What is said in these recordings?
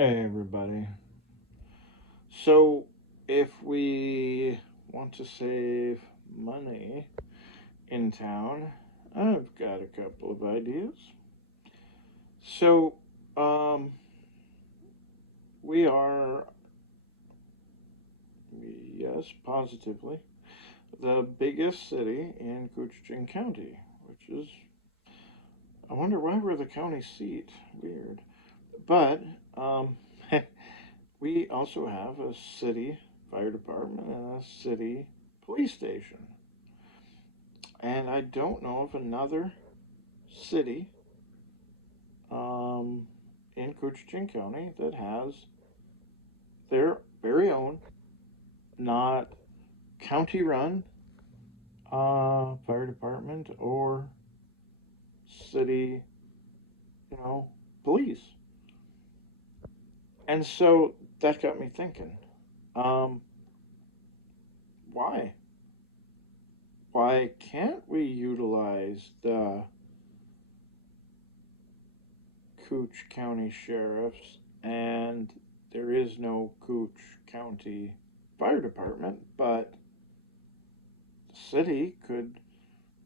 Hey everybody. So, if we want to save money in town, I've got a couple of ideas. So, um, we are, yes, positively, the biggest city in Coochin County, which is, I wonder why we're the county seat. Weird. But, um, we also have a city fire department and a city police station. And I don't know of another city um, in Coochin County that has their very own, not county run fire department or city, you know, police. And so that got me thinking, um, why? Why can't we utilize the Cooch County sheriffs and there is no Cooch County fire department, but the city could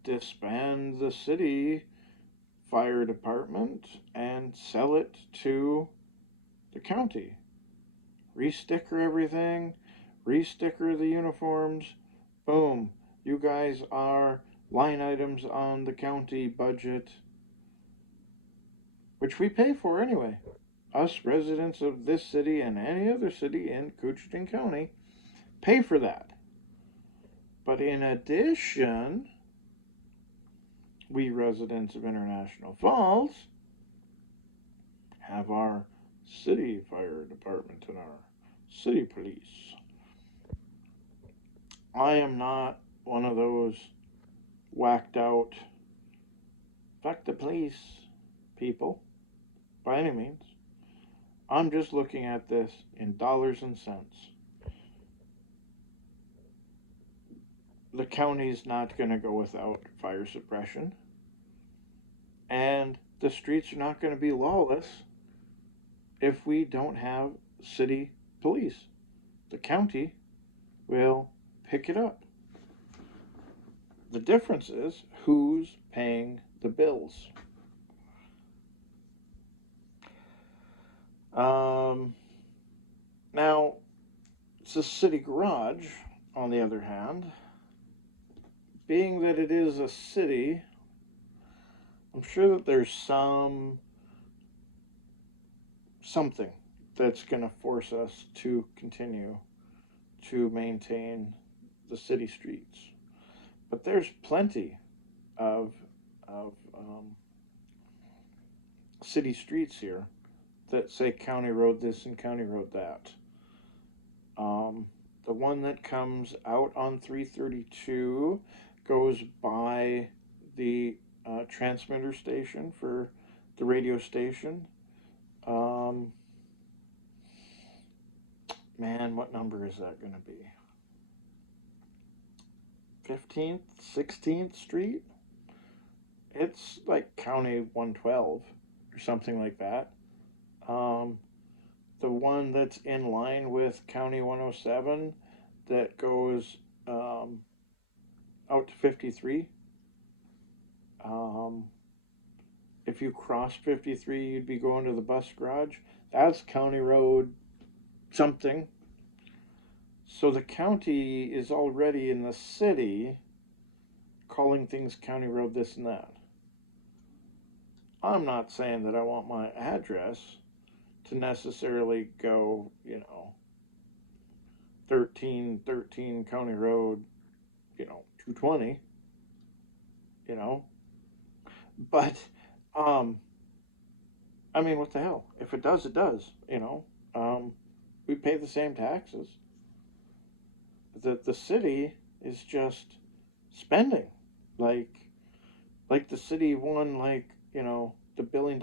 disband the city fire department and sell it to the county. Resticker everything, resticker the uniforms. Boom. You guys are line items on the county budget, which we pay for anyway. Us residents of this city and any other city in Coochin County pay for that. But in addition, we residents of International Falls have our city fire department and our city police. I am not one of those whacked out, fuck the police people by any means. I'm just looking at this in dollars and cents. The county's not going to go without fire suppression, and the streets are not going to be lawless if we don't have city police. The county will pick it up. The difference is who's paying the bills. Um, Now, it's a city garage, on the other hand, being that it is a city, I'm sure that there's something that's going to force us to continue to maintain the city streets. But there's plenty of city streets here that say county road this and county road that. Um, the one that comes out on 332 goes by the transmitter station for the radio station. Um, Man, what number is that going to be? 15th, 16th Street? It's like County 112 or something like that. Um, the one that's in line with County 107 that goes out to 53. Um, if you cross 53, you'd be going to the bus garage. That's County Road something. So the county is already in the city calling things County Road this and that. I'm not saying that I want my address to necessarily go, 1313 County Road, 220, you know. But, um, I mean, what the hell? If it does, it does, you know. We pay the same taxes. The city is just spending. Like, like the city won, like, the $1 billion,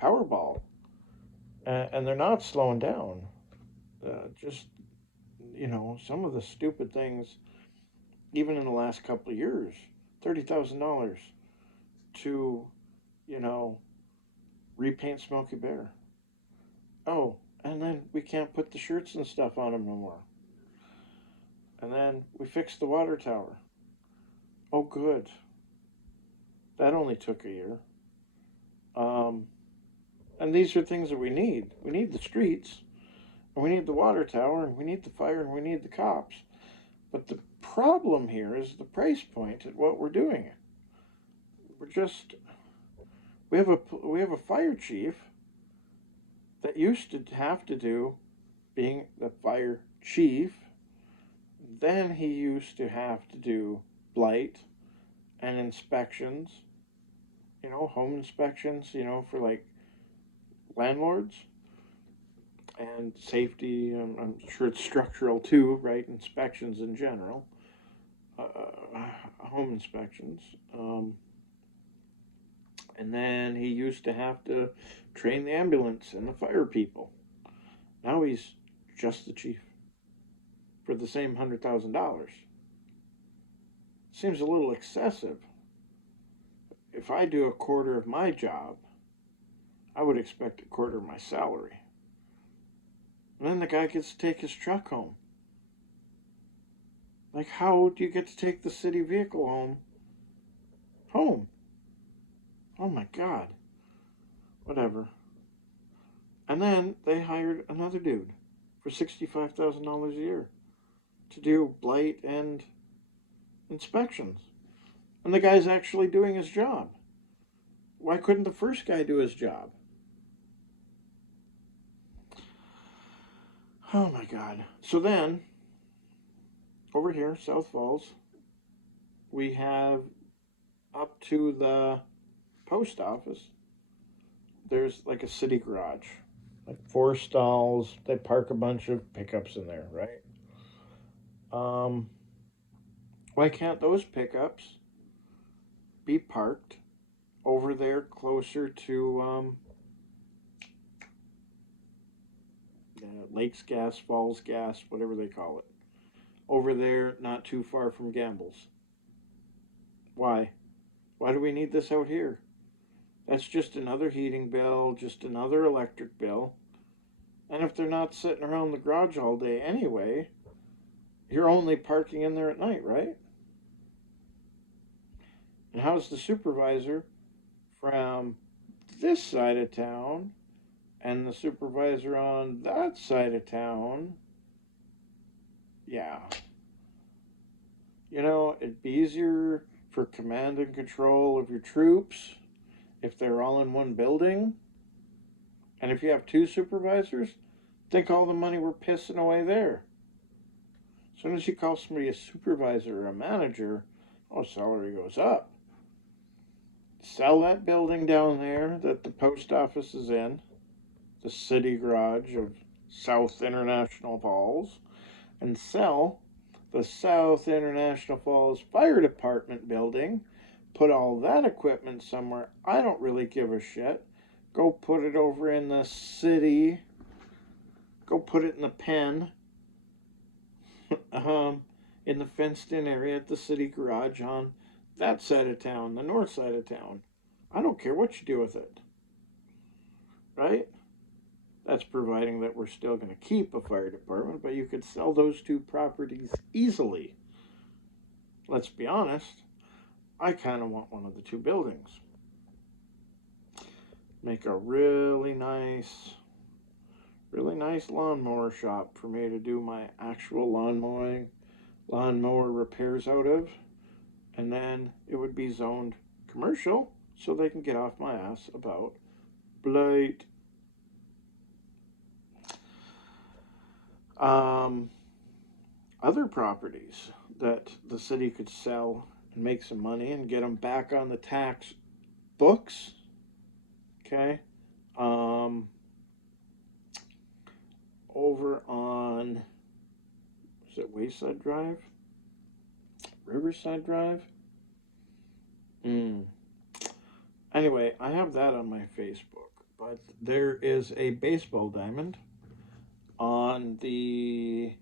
Powerball. And they're not slowing down. Just, some of the stupid things, even in the last couple of years, $30,000 to, you know, repaint Smokey Bear. Oh, and then we can't put the shirts and stuff on them no more. And then we fixed the water tower. Oh, good. That only took a year. Um, and these are things that we need. We need the streets, and we need the water tower, and we need the fire, and we need the cops. But the problem here is the price point at what we're doing. We're just we have a fire chief that used to have to do being the fire chief. Then he used to have to do blight and inspections, home inspections, for like landlords and safety. And I'm sure it's structural too, right? Inspections in general, home inspections. And then he used to have to train the ambulance and the fire people. Now he's just the chief for the same $100,000. Seems a little excessive. If I do a quarter of my job, I would expect a quarter of my salary. And then the guy gets to take his truck home. Like, how do you get to take the city vehicle home? Home. Oh my God. Whatever. And then they hired another dude for $65,000 a year to do blight and inspections. And the guy's actually doing his job. Why couldn't the first guy do his job? Oh my God. So then, over here, South Falls, we have up to the post office, there's like a city garage. Like 4 stalls. They park a bunch of pickups in there, right? Um, why can't those pickups be parked over there closer to Lakes Gas, Falls Gas, whatever they call it? Over there, not too far from Gambles. Why? Why do we need this out here? That's just another heating bill, just another electric bill. And if they're not sitting around the garage all day anyway, you're only parking in there at night, right? And how's the supervisor from this side of town and the supervisor on that side of town? Yeah. It'd be easier for command and control of your troops if they're all in one building. And if you have two supervisors, think all the money we're pissing away there. As soon as you call somebody a supervisor or a manager, salary goes up. Sell that building down there that the post office is in, the city garage of South International Falls, and sell the South International Falls Fire Department building. Put all that equipment somewhere. I don't really give a shit. Go put it over in the city. Go put it in the pen. In the fenced in area at the city garage on that side of town, the north side of town. I don't care what you do with it. Right? That's providing that we're still going to keep a fire department, but you could sell those two properties easily. Let's be honest, I kind of want one of the two buildings. Make a really nice lawnmower shop for me to do my actual lawnmower repairs out of. And then it would be zoned commercial so they can get off my ass about blight. Other properties that the city could sell and make some money and get them back on the tax books. Okay. Over on, is it Wayside Drive? Riverside Drive? Anyway, I have that on my Facebook, but there is a baseball diamond on the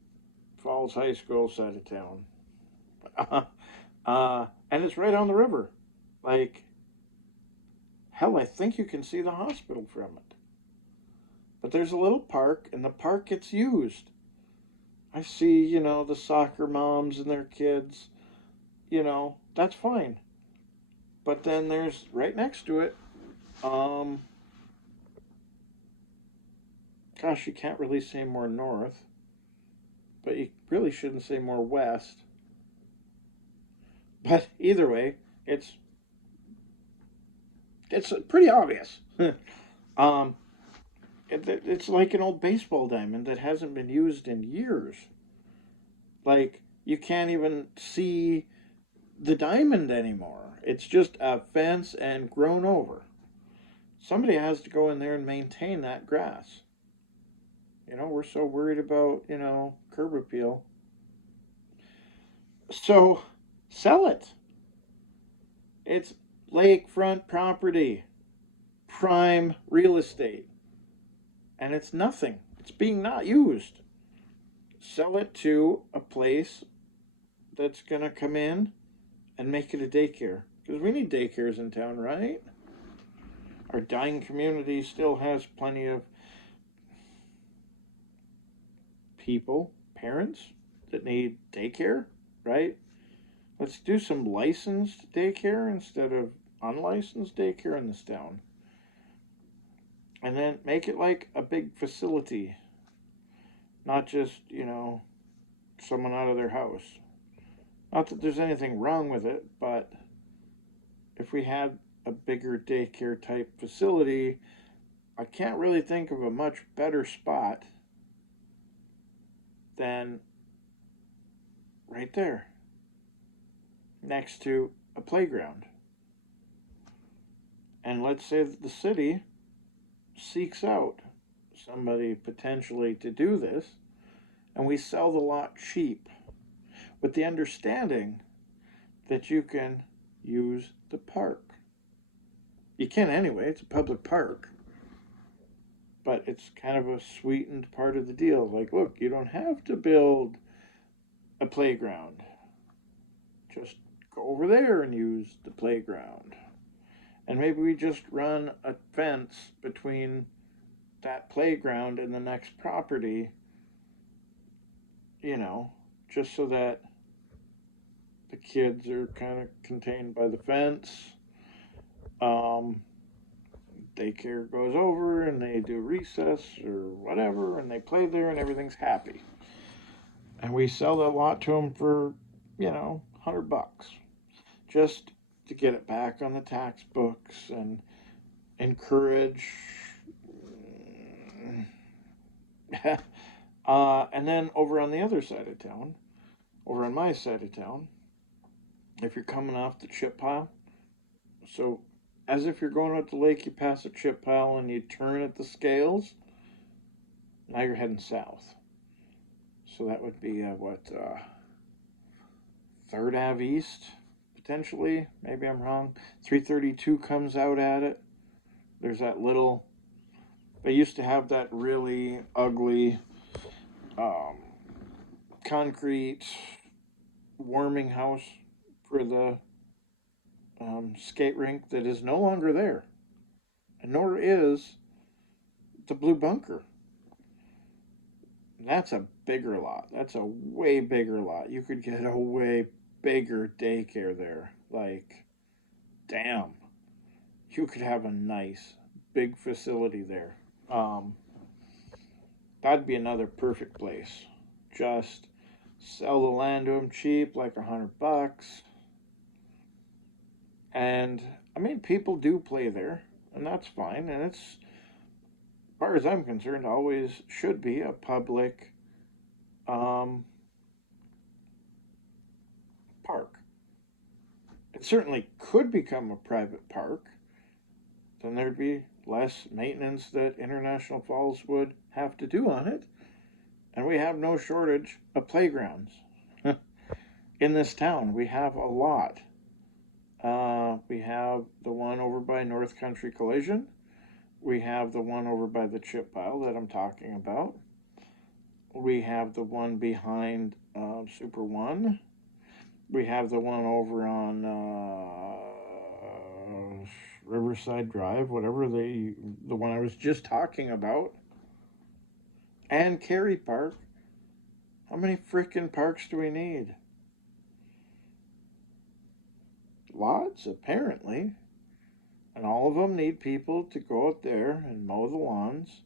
Falls High School side of town. And it's right on the river. Like, hell, I think you can see the hospital from it. But there's a little park, and the park gets used. I see, the soccer moms and their kids, that's fine. But then there's right next to it, um, gosh, you can't really say more north, but you really shouldn't say more west. But either way, it's it's pretty obvious. um, it's like an old baseball diamond that hasn't been used in years. Like you can't even see the diamond anymore. It's just a fence and grown over. Somebody has to go in there and maintain that grass. We're so worried about, curb appeal. So sell it. It's lakefront property, prime real estate, and it's nothing. It's being not used. Sell it to a place that's going to come in and make it a daycare. Because we need daycares in town, right? Our dying community still has plenty of people, parents, that need daycare, right? Let's do some licensed daycare instead of unlicensed daycare in this town. And then make it like a big facility, not just, someone out of their house. Not that there's anything wrong with it, but if we had a bigger daycare type facility, I can't really think of a much better spot than right there next to a playground. And let's say that the city seeks out somebody potentially to do this, and we sell the lot cheap with the understanding that you can use the park. You can anyway, it's a public park. But it's kind of a sweetened part of the deal. Like, look, you don't have to build a playground. Just go over there and use the playground. And maybe we just run a fence between that playground and the next property, just so that the kids are kind of contained by the fence. Um, Daycare goes over and they do recess or whatever and they play there and everything's happy. And we sell the lot to them for, $100 just to get it back on the tax books and encourage. And then over on the other side of town, over on my side of town, if you're coming off the chip pile, so as if you're going out the lake, you pass a chip pile and you turn at the scales. Now you're heading south. So that would be Third Ave East potentially. Maybe I'm wrong. 332 comes out at it. There's that little. They used to have that really ugly um, concrete warming house for the skate rink that is no longer there, and nor is the Blue Bunker. That's a bigger lot. That's a way bigger lot. You could get a way bigger daycare there. Like, damn, you could have a nice big facility there. Um, that'd be another perfect place. Just sell the land to them cheap, like $100. And I mean, people do play there, and that's fine. And it's, as far as I'm concerned, always should be a public um, park. It certainly could become a private park. Then there'd be less maintenance that International Falls would have to do on it. And we have no shortage of playgrounds in this town. We have a lot. We have the one over by North Country Collision. We have the one over by the chip pile that I'm talking about. We have the one behind Super One. We have the one over on Riverside Drive, whatever the one I was just talking about. And Cary Park. How many frickin' parks do we need? Lots, apparently. And all of them need people to go out there and mow the lawns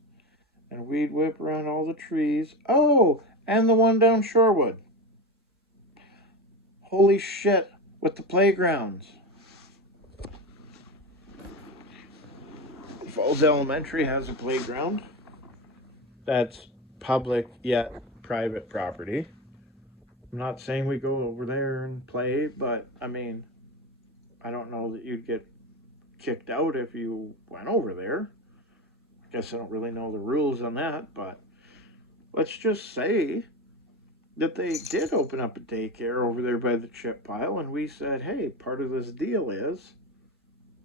and weed whip around all the trees. Oh, and the one down Shorewood. Holy shit, with the playgrounds. Falls Elementary has a playground that's public yet private property. I'm not saying we go over there and play, but I mean, I don't know that you'd get kicked out if you went over there. I guess I don't really know the rules on that, but let's just say that they did open up a daycare over there by the chip pile, and we said, hey, part of this deal is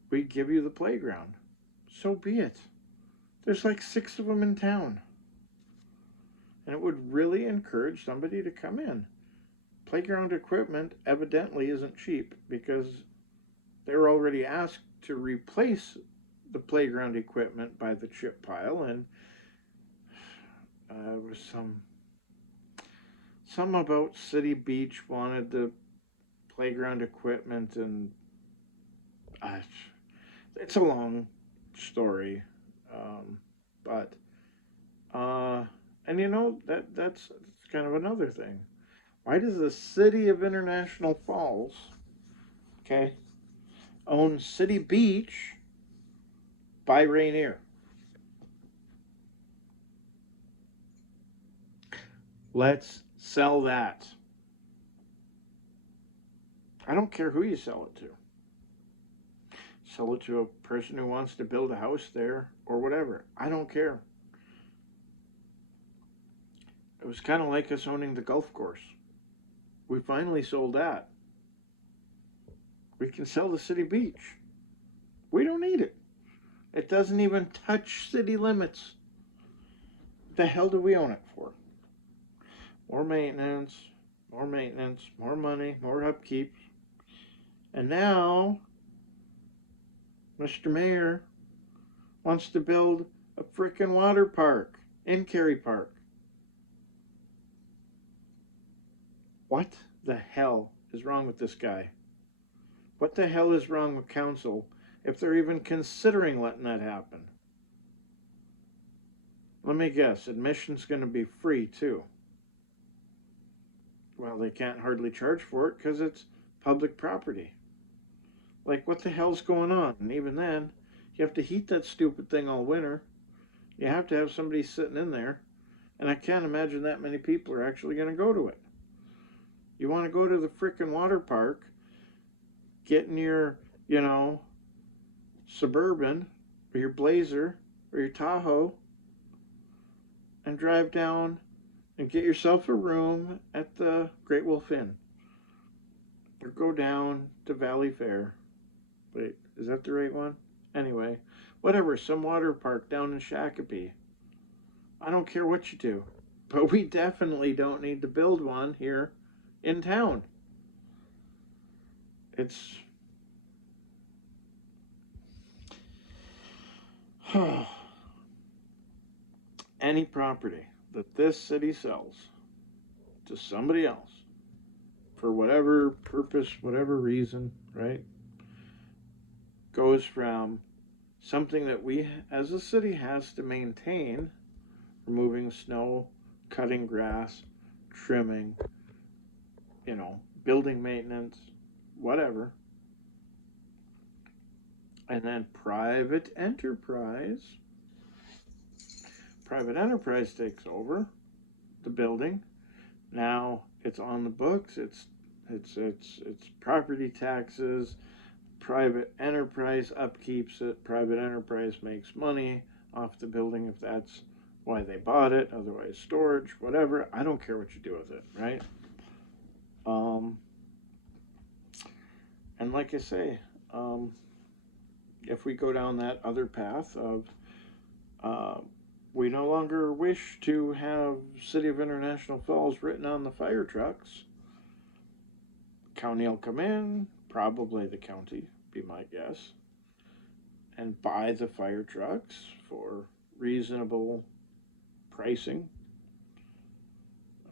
we give you the playground. So be it. There's like 6 of them in town. And it would really encourage somebody to come in. Playground equipment evidently isn't cheap because they were already asked to replace the playground equipment by the chip pile, and it was some about City Beach wanted the playground equipment, and uh, it's a long story, but uh, and you know that's kind of another thing. Why does the city of International Falls, okay, own City Beach by Rainier? Let's sell that. I don't care who you sell it to. Sell it to a person who wants to build a house there or whatever. I don't care. It was kind of like us owning the golf course. We finally sold that. We can sell the city beach. We don't need it. It doesn't even touch city limits. What the hell do we own it for? More maintenance, more money, more upkeep. And now, Mr. Mayor wants to build a frickin' water park in Cary Park. What the hell is wrong with this guy? What the hell is wrong with council if they're even considering letting that happen? Let me guess, admission's going to be free too. Well, they can't hardly charge for it because it's public property. Like, what the hell's going on? And even then, you have to heat that stupid thing all winter. You have to have somebody sitting in there. And I can't imagine that many people are actually going to go to it. You want to go to the frickin' water park, get in your, Suburban or your Blazer or your Tahoe and drive down and get yourself a room at the Great Wolf Inn. Or go down to Valley Fair. Wait, is that the right one? Anyway, whatever, some water park down in Shakopee. I don't care what you do. But we definitely don't need to build one here in town. It's any property that this city sells to somebody else for whatever purpose, whatever reason, right, goes from something that we as a city has to maintain, removing snow, cutting grass, trimming, building maintenance, whatever. And then private enterprise takes over the building. Now it's on the books. It's property taxes. Private enterprise upkeeps it. Private enterprise makes money off the building if that's why they bought it. Otherwise, storage, whatever. I don't care what you do with it, right? Um, and like I say, if we go down that other path of uh, we no longer wish to have City of International Falls written on the fire trucks, county will come in, probably the county, be my guess, and buy the fire trucks for reasonable pricing,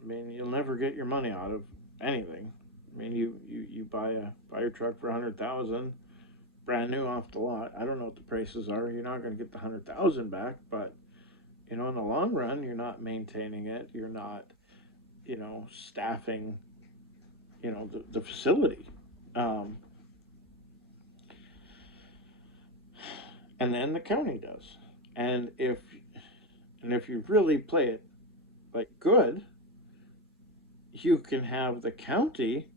I mean, you'll never get your money out of anything. I mean, you buy a fire truck for 100,000, brand new off the lot. I don't know what the prices are. You're not going to get the 100,000 back, but in the long run, you're not maintaining it. You're not, staffing, the facility. Um, and then the county does. And if you really play it like good, you can have the county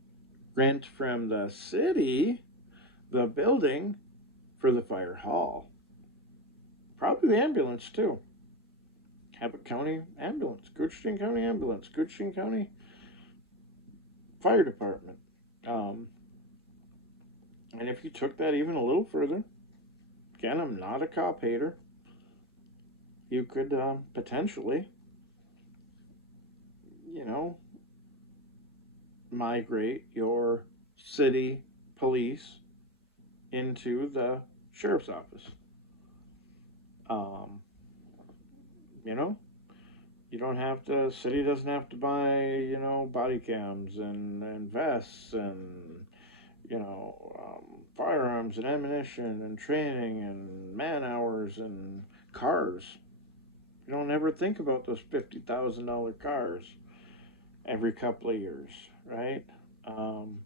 rent from the city the building for the fire hall. Probably the ambulance too. Have a county ambulance, Goodrich County ambulance, Goodrich County fire department. Um, and if you took that even a little further, again, I'm not a cop hater. You could potentially, migrate your city police into the sheriff's office. Um, you know, you don't have to. City doesn't have to buy body cams and vests and firearms and ammunition and training and man hours and cars. You don't ever think about those $50,000 cars every couple of years, right? Um,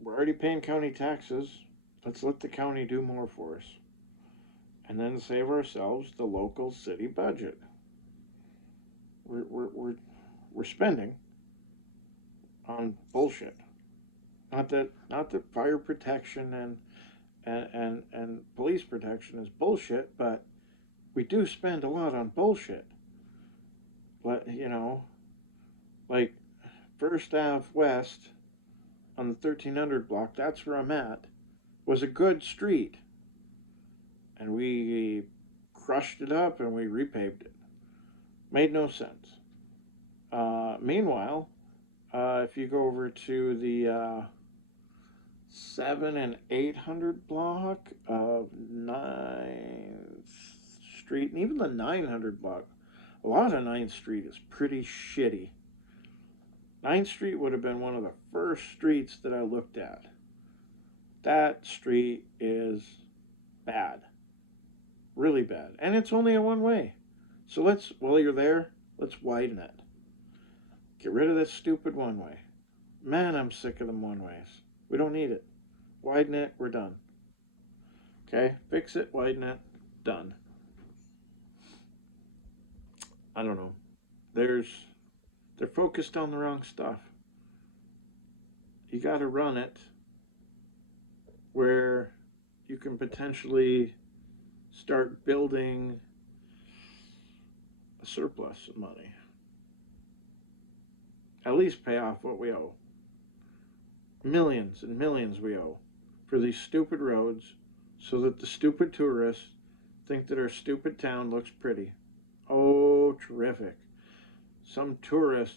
we're already paying county taxes. Let's let the county do more for us. And then save ourselves the local city budget. We're spending on bullshit. Not that fire protection and police protection is bullshit, but we do spend a lot on bullshit. But like First Ave West on the 1300 block, that's where I'm at, was a good street. And we crushed it up and we repaved it. Made no sense. Meanwhile, if you go over to the 7 and 800 block of 9th Street, and even the 900 block, a lot of 9th Street is pretty shitty. 9th Street would have been one of the first streets that I looked at. That street is bad. Really bad. And it's only a one way. So while you're there, let's widen it. Get rid of that stupid one way. Man, I'm sick of them one ways. We don't need it. Widen it, we're done. Okay? Fix it, widen it, done. I don't know. They're focused on the wrong stuff. You got to run it where you can potentially start building a surplus of money. At least pay off what we owe. Millions and millions we owe for these stupid roads so that the stupid tourists think that our stupid town looks pretty. Oh, terrific. Some tourist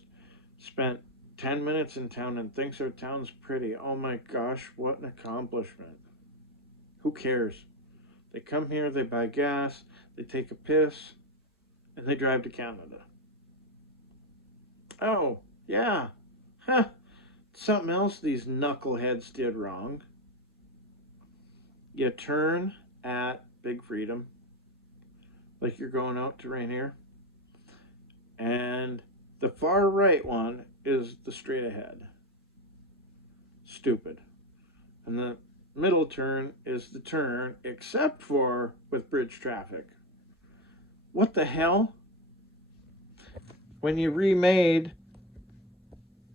spent 10 minutes in town and thinks our town's pretty. Oh my gosh, what an accomplishment. Who cares? They come here, they buy gas, they take a piss, and they drive to Canada. Oh, yeah. Huh. Something else these knuckleheads did wrong. You turn at Big Freedom, like you're going out to Rainier, and the far right one is the straight ahead. Stupid. And the middle turn is the turn, except for with bridge traffic. What the hell? When you remade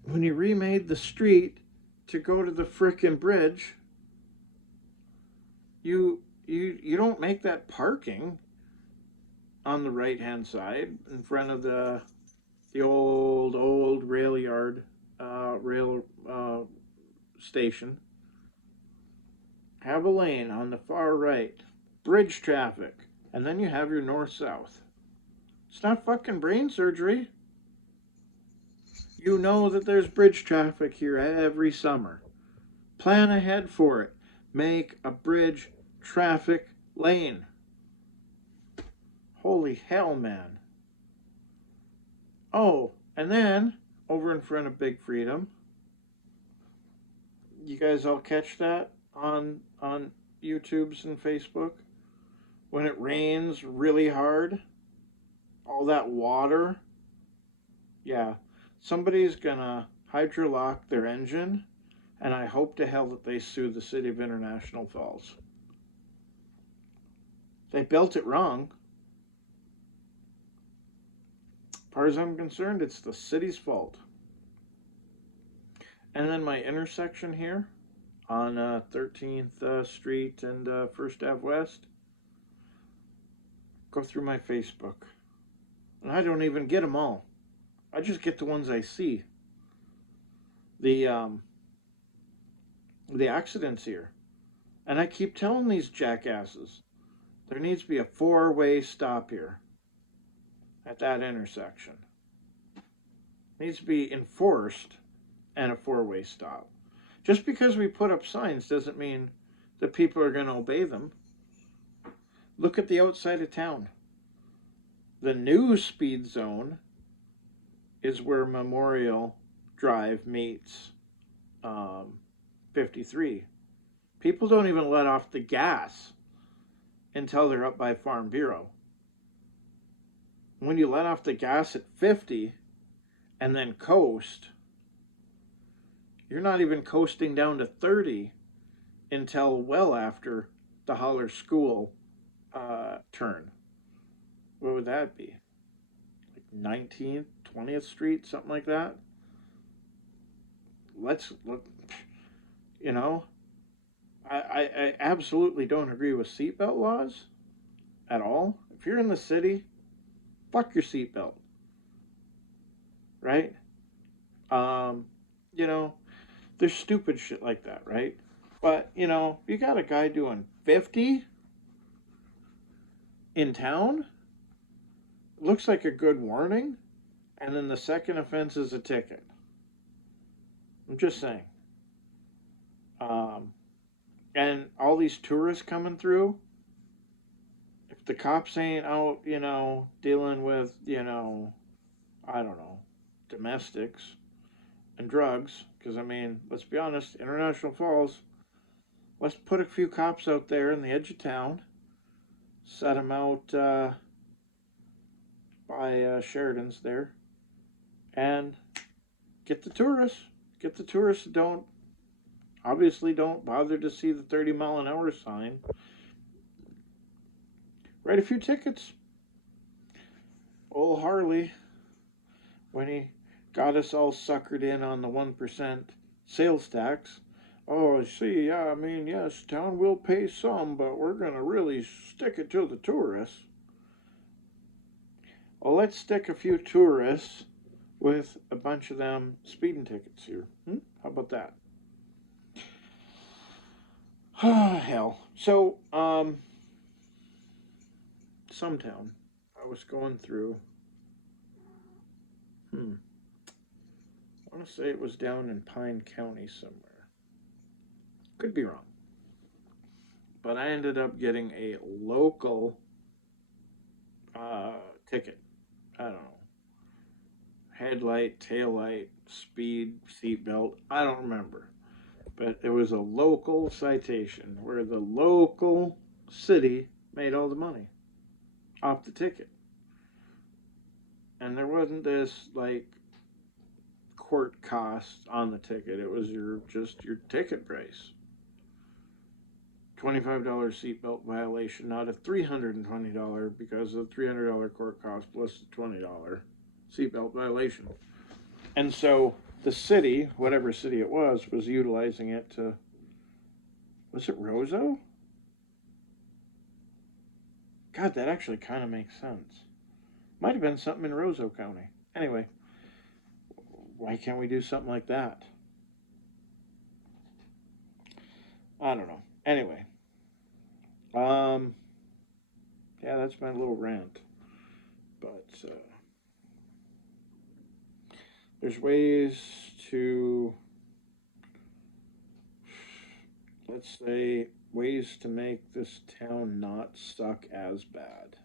the street to go to the frickin' bridge, you don't make that parking on the right hand side in front of the old rail yard, rail station. Have a lane on the far right, bridge traffic, and then you have your north-south. It's not fucking brain surgery. You know that there's bridge traffic here every summer. Plan ahead for it. Make a bridge traffic lane. Holy hell, man. Oh, and then over in front of Big Freedom, you guys all catch that on YouTube's and Facebook? When it rains really hard, all that water, yeah, somebody's gonna hydrolock their engine, and I hope to hell that they sue the city of International Falls. They built it wrong. As far as I'm concerned, it's the city's fault. And then my intersection here on 13th Street and 1st Ave West, go through my Facebook. And I don't even get them all. I just get the ones I see. The um, the accidents here. And I keep telling these jackasses, there needs to be a four-way stop here at that intersection. It needs to be enforced and a four-way stop. Just because we put up signs doesn't mean that people are going to obey them. Look at the outside of town. The new speed zone is where Memorial Drive meets 53. People don't even let off the gas until they're up by Farm Bureau. When you let off the gas at 50 and then coast, you're not even coasting down to 30 until well after the Holler School turn. What would that be? Like 19th, 20th Street, something like that? Let's look, you know, I absolutely don't agree with seatbelt laws at all. If you're in the city, fuck your seatbelt, right? Um, you know, there's stupid shit like that, right? But, you got a guy doing 50 in town, looks like a good warning, and then the second offense is a ticket. I'm just saying. Um, and all these tourists coming through, if the cops ain't out, dealing with, I don't know, domestics and drugs, because, I mean, let's be honest, International Falls, let's put a few cops out there in the edge of town, set them out by Sheridan's there, and get the tourists. Get the tourists that don't bother to see the 30-mile-an-hour sign. Write a few tickets. Old Harley, when he got us all suckered in on the 1% sales tax. Oh, see, yeah, I mean, yes, town will pay some, but we're going to really stick it to the tourists. Well, let's stick a few tourists with a bunch of them speeding tickets here. How about that? Hell. So, some town I was going through. I want to say it was down in Pine County somewhere. Could be wrong. But I ended up getting a local ticket. I don't know. Headlight, tail light, speed, seatbelt. I don't remember. But it was a local citation where the local city made all the money off the ticket. And there wasn't this like court cost on the ticket. It was your ticket price. $25 seatbelt violation, not a $320 because of the $300 court cost plus the $20 seatbelt violation. And so the city, whatever city it was utilizing it to. Was it Roseau? God, that actually kind of makes sense. Might have been something in Roseau County. Anyway, why can't we do something like that? I don't know. Anyway, um, yeah, that's my little rant. But there's ways to, let's say, ways to make this town not suck as bad.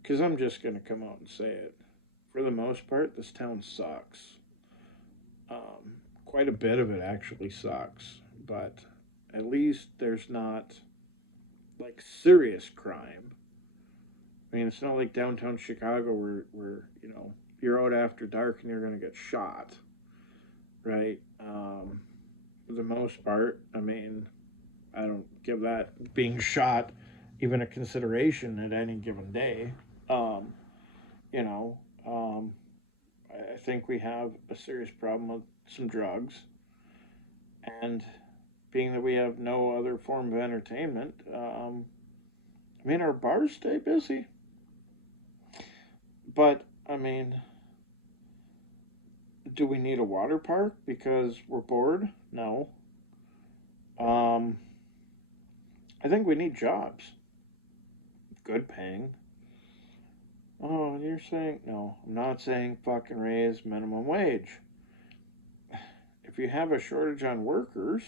Because I'm just going to come out and say it. for the most part, this town sucks. Quite a bit of it actually sucks, but at least there's not like serious crime. I mean, it's not like downtown Chicago where you're out after dark and you're gonna get shot, right? For the most part, I mean, I don't give that being shot even a consideration at any given day. Um, you know, um, I think we have a serious problem with some drugs, and being that we have no other form of entertainment, I mean, our bars stay busy, but I mean, do we need a water park because we're bored? No. Um, I think we need jobs, good paying. Oh, you're saying no? I'm not saying fucking raise minimum wage. If you have a shortage on workers,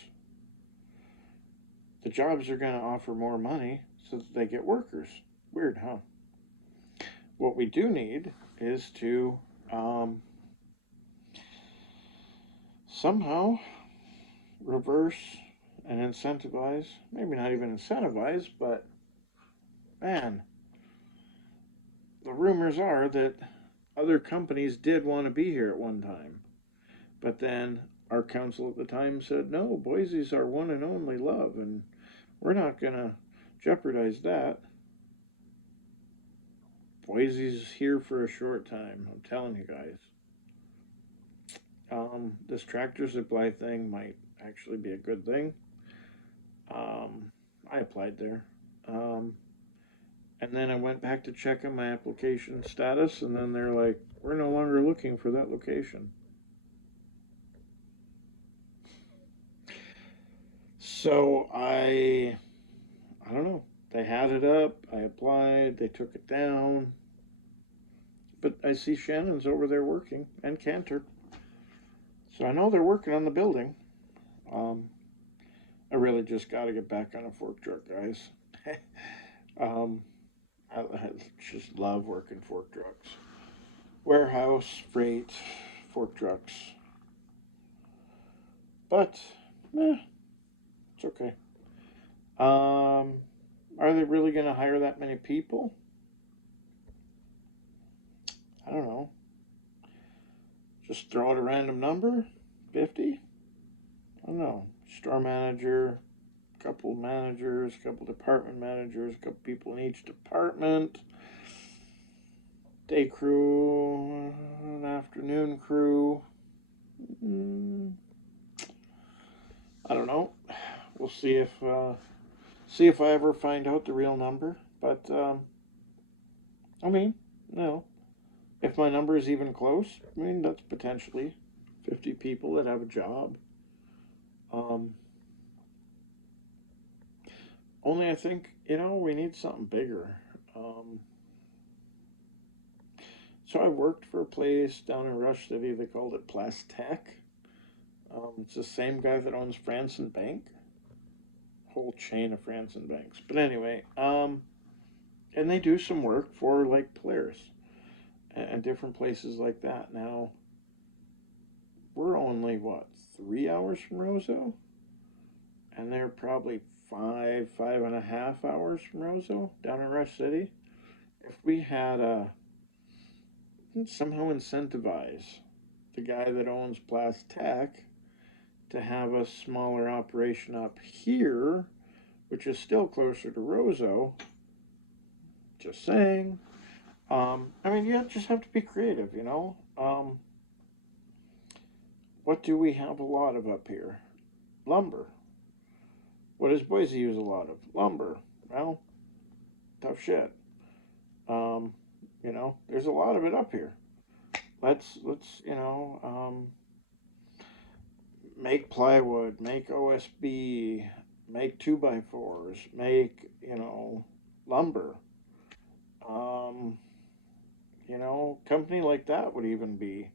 the jobs are going to offer more money so that they get workers. Weird, huh? What we do need is to um, somehow reverse and incentivize, maybe not even incentivize, but man, the rumors are that other companies did want to be here at one time. But then our council at the time said, no, Boise's our one and only love, and we're not going to jeopardize that. Boise's here for a short time, I'm telling you guys. This tractor supply thing might actually be a good thing. Um, I applied there. Um, and then I went back to check on my application status, and then they're like, we're no longer looking for that location. So I don't know. They had it up. I applied. They took it down. But I see Shannon's over there working and Cantor. So I know they're working on the building. Um, I really just got to get back on a fork truck, guys. um, I just love working fork trucks. Warehouse, freight, fork trucks. But, it's okay. Are they really going to hire that many people? I don't know. Just throw out a random number? 50? I don't know. Store manager, couple managers, couple department managers, couple people in each department, day crew, an afternoon crew. Mm, I don't know. We'll see if I ever find out the real number. But I mean, no. If my number is even close, I mean that's potentially 50 people that have a job. Um, Only I think we need something bigger. Um, So I worked for a place down in Rush City. They called it Plastech. It's the same guy that owns Franson Bank, whole chain of Franson banks. But anyway, and they do some work for like Polaris and different places like that. Now we're only what 3 hours from Roseau, and they're probably 5.5 hours from Roseau down in Rush City. If we had somehow incentivize the guy that owns Plastech to have a smaller operation up here, which is still closer to Roseau. Just saying. I mean, you just have to be creative. What do we have a lot of up here? Lumber. What does Boise use a lot of? Lumber. Well, tough shit. Um, there's a lot of it up here. Let's make plywood, make OSB, make 2x4s, make lumber. Um, company like that would even be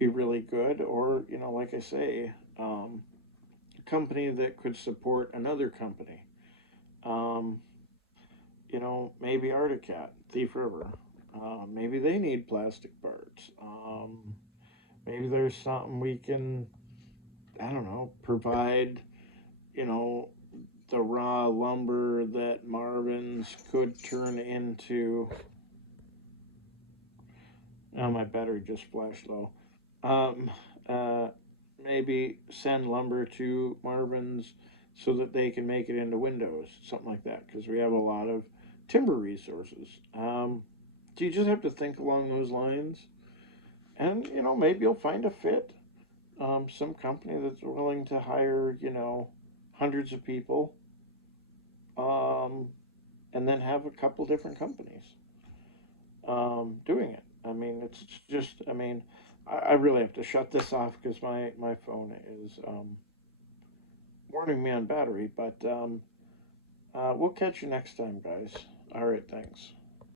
really good, or like I say, a company that could support another company. Um, Maybe Articat, Thief River. Maybe they need plastic parts. Maybe there's something we can, I don't know, provide, you know, the raw lumber that Marvin's could turn into. Oh, my battery just flashed low. Um, uh, Maybe send lumber to Marvin's so that they can make it into windows, something like that, because we have a lot of timber resources. So you just have to think along those lines, and maybe you'll find a fit. Some company that's willing to hire hundreds of people, um, and then have a couple different companies doing it. I mean, it's just. I mean, I really have to shut this off because my phone is warning me on battery. But we'll catch you next time, guys. All right, thanks.